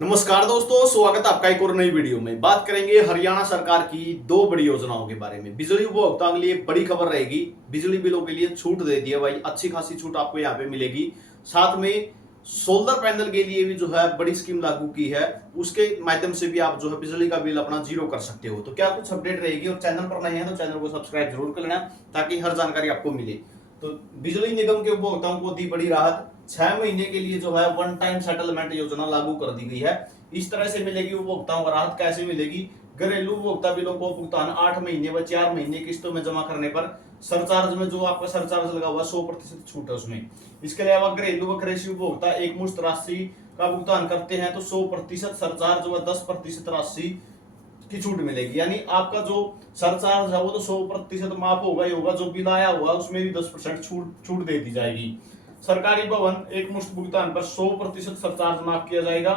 नमस्कार दोस्तों, स्वागत है आपका एक और नई वीडियो में। बात करेंगे हरियाणा सरकार की दो बड़ी योजनाओं के बारे में। बिजली उपभोक्ताओं के लिए बड़ी खबर रहेगी। बिजली बिलों के लिए छूट दे दी है भाई, अच्छी खासी छूट आपको यहाँ पे मिलेगी। साथ में सोलर पैनल के लिए भी जो है बड़ी स्कीम लागू की है, उसके माध्यम से भी आप जो है बिजली का बिल अपना जीरो कर सकते हो। तो क्या कुछ अपडेट रहेगी, और चैनल पर नए हैं तो चैनल को सब्सक्राइब जरूर कर लेना ताकि हर जानकारी आपको मिले। तो बिजली निगम के उपभोक्ताओं को दी बड़ी राहत। 6 महीने के लिए जो है वन टाइम सेटलमेंट योजना लागू कर दी गई है। इस तरह से मिलेगी उपभोक्ताओं को राहत। कैसे मिलेगी? घरेलू उपभोक्ता बिलों को भुगतान 8 महीने व 4 महीने किस्तों में जमा करने पर सरचार्ज में जो आपका सरचार्ज लगा हुआ 100% छूट है उसमें। इसके अलावा घरेलू व कृषि उपभोक्ता एक मुश्त राशि का भुगतान करते हैं तो 100% सरचार्ज व 10% राशि की छूट मिलेगी। यानी आपका जो सरचार्ज है वो तो 100% माफ होगा ही होगा, जो बिल आया हुआ उसमें भी 10% छूट दे दी जाएगी। सरकारी भवन एक मुश्त भुगतान पर 100% सरचार्ज माफ किया जाएगा।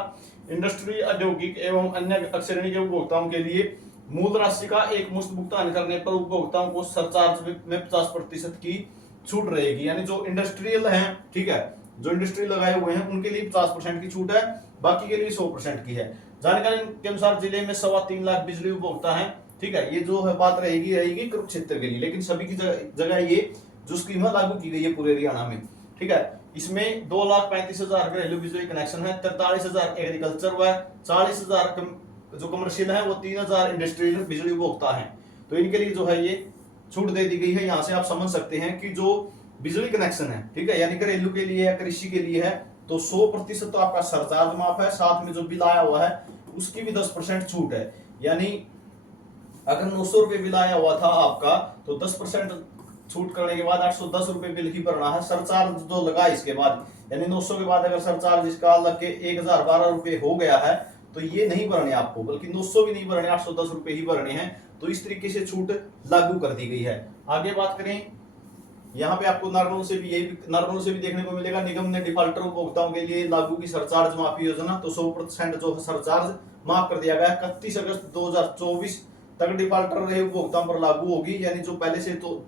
इंडस्ट्री, औद्योगिक एवं अन्य श्रेणी के उपभोक्ताओं के लिए मूल राशि का एक मुश्त भुगतान करने पर उपभोक्ताओं को सरचार्ज में 50% की छूट रहेगी। यानी जो इंडस्ट्रियल है, ठीक है, जो इंडस्ट्री लगाए हुए हैं उनके लिए 50% की छूट है, बाकी के लिए 100% की है। जानकारी के अनुसार जिले में 3.25 लाख बिजली उपभोक्ता है। ठीक है, ये जो है बात रहेगी कुरुक्षेत्र के लिए, लेकिन सभी की जगह ये जो स्कीम लागू की गई है पूरे हरियाणा में। ठीक है, इसमें 2,35,000 घरेलू बिजली कनेक्शन है, 43,000 एग्रीकल्चर व 40,000 जो कमर्शियल है, वो 3,000 इंडस्ट्रियल बिजली उपभोक्ता है। तो इनके लिए जो है ये छूट दे दी गई है। यहाँ से आप समझ सकते हैं कि जो बिजली कनेक्शन है, ठीक है, यानी घरेलू के लिए या कृषि के लिए है, तो 100% तो आपका सरचार्ज माफ है। साथ में जो बिल आया हुआ है उसकी भी 10% छूट है। यानी अगर 900 रुपए बिल आया हुआ था आपका, तो 10% छूट करने के बाद 810 रुपए बिल ही भरना है। सरचार्ज जो लगा इसके बाद, यानी 900 के बाद अगर सरचार्ज इसका लग के 1012 रुपए हो गया है, तो ये नहीं भरने आपको, बल्कि 900 भी नहीं भरने, 810 रुपए ही भरने हैं। तो इस तरीके से छूट लागू कर दी गई है। आगे बात करें, यहाँ पे आपको नारनौल से भी देखने को मिलेगा। निगम ने डिफॉल्टर उपभोक्ताओं के लिए लागू की सरचार्ज माफी योजना, तो 100% जो सरचार्ज माफ कर दिया गया। 31 अगस्त 2024 तक डिफॉल्टर रहे उपभोक्ताओं पर लागू होगी। यानी जो पहले से तो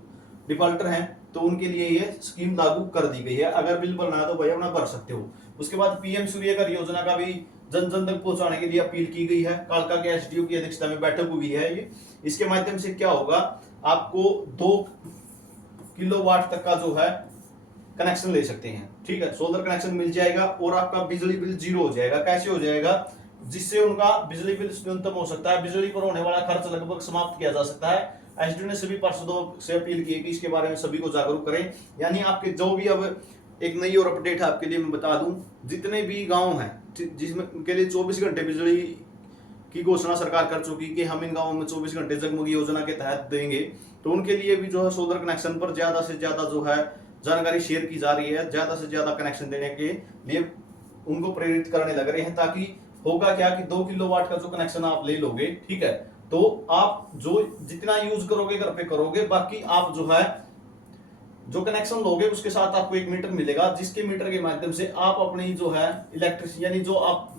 डिफॉल्टर हैं तो उनके लिए ये स्कीम लागू कर दी गई है। अगर बिल भरना है तो भाई अपना भर सकते हो। उसके बाद पीएम सूर्यघर योजना का भी जन जन तक पहुंचाने के लिए अपील की गई है। कालका के एसडीओ की अध्यक्षता में बैठक हुई है ये। इसके माध्यम से क्या होगा, आपको 2 किलोवाट तक का जो है कनेक्शन ले सकते हैं। ठीक है, सोलर कनेक्शन मिल जाएगा और आपका बिजली बिल जीरो हो जाएगा। कैसे हो जाएगा? जिससे उनका बिजली बिल न्यूनतम हो सकता है, बिजली पर होने वाला खर्च लगभग समाप्त किया जा सकता है। एसडीओ ने सभी पार्षदों से अपील की है कि इसके बारे में सभी को जागरूक करें। यानी आपके जो भी, अब एक नई और अपडेट है आपके लिए मैं बता दूं, जितने भी गांव हैं जिसमें उनके लिए 24 घंटे बिजली की घोषणा सरकार कर चुकी कि हम इन गांवों में 24 घंटे जगमगी योजना के तहत देंगे, तो उनके लिए भी जो है सोलर कनेक्शन पर ज्यादा से ज्यादा जो है जानकारी शेयर की जा रही है। ज्यादा से ज्यादा कनेक्शन देने के लिए उनको प्रेरित करने लग रहे हैं, ताकि होगा क्या कि 2 किलोवाट का जो कनेक्शन आप ले लोगे, ठीक है, तो आप जो जितना यूज करोगे घर पे करोगे, बाकी आप जो है जो कनेक्शन लोगे उसके साथ आपको एक मीटर मिलेगा, जिसके मीटर के माध्यम से आप अपनी जो है इलेक्ट्रिसिटी, यानी जो आप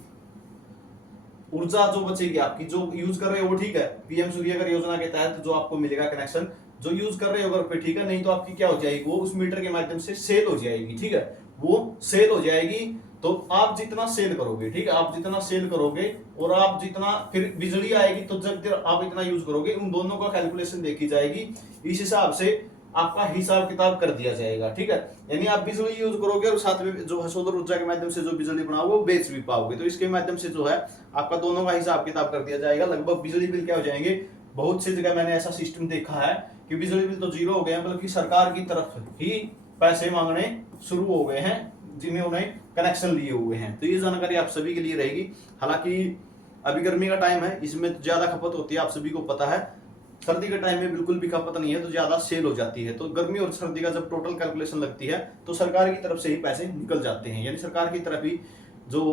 ऊर्जा जो बचेगी आपकी, जो यूज कर रहे हो वो ठीक है, पीएम सूर्यघर योजना के तहत जो आपको मिलेगा कनेक्शन, जो यूज कर रहे हो घर पे, ठीक है, नहीं तो आपकी क्या हो जाएगी, वो उस मीटर के माध्यम से सेल हो जाएगी। ठीक है, वो सेल हो जाएगी। तो आप जितना सेल करोगे, ठीक है, आप जितना सेल करोगे और आप जितना फिर बिजली आएगी, तो जब आप इतना यूज करोगे, उन दोनों का कैलकुलेशन देखी जाएगी। इस हिसाब से आपका हिसाब किताब कर दिया जाएगा। ठीक है, यानी आप बिजली यूज करोगे और साथ में जो है सोलर ऊर्जा के माध्यम से जो बिजली बनाओगे वो बेच भी पाओगे। तो इसके माध्यम से जो है आपका दोनों का हिसाब किताब कर दिया जाएगा। लगभग बिजली बिल क्या हो जाएंगे, बहुत सी जगह मैंने ऐसा सिस्टम देखा है कि बिजली बिल तो जीरो हो गए हैं, बल्कि सरकार की तरफ ही पैसे मांगने शुरू हो गए हैं जिन्होंने कनेक्शन लिए हुए हैं। तो ये जानकारी आप सभी के लिए रहेगी। हालांकि अभी गर्मी का टाइम है, इसमें ज्यादा खपत होती है, आप सभी को पता है। सर्दी के टाइम में बिल्कुल भी खपत नहीं है, तो ज्यादा सेल हो जाती है। तो गर्मी और सर्दी का जब टोटल कैलकुलेशन लगती है तो सरकार की तरफ से ही पैसे निकल जाते हैं। यानी सरकार की तरफ ही जो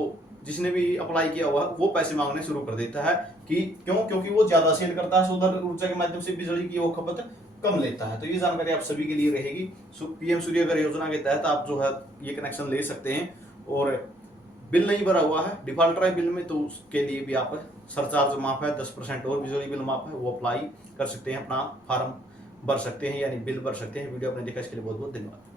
जिसने भी अप्लाई किया हुआ वो पैसे मांगने शुरू कर देता है। कि क्योंकि वो ज्यादा सेल करता है, सोलर ऊर्जा के माध्यम से बिजली की वो खपत कम लेता है। तो ये जानकारी आप सभी के लिए रहेगी। पीएम सूर्यघर योजना के तहत आप जो है ये कनेक्शन ले सकते हैं। और बिल नहीं भरा हुआ है, डिफॉल्टर है बिल में, तो उसके लिए भी आप सरचार्ज माफ है, 10% और बिजली बिल माफ है, वो अप्लाई कर सकते हैं, अपना फॉर्म भर सकते हैं, यानी बिल भर सकते हैं। वीडियो आपने देखा, इसके लिए बहुत बहुत धन्यवाद।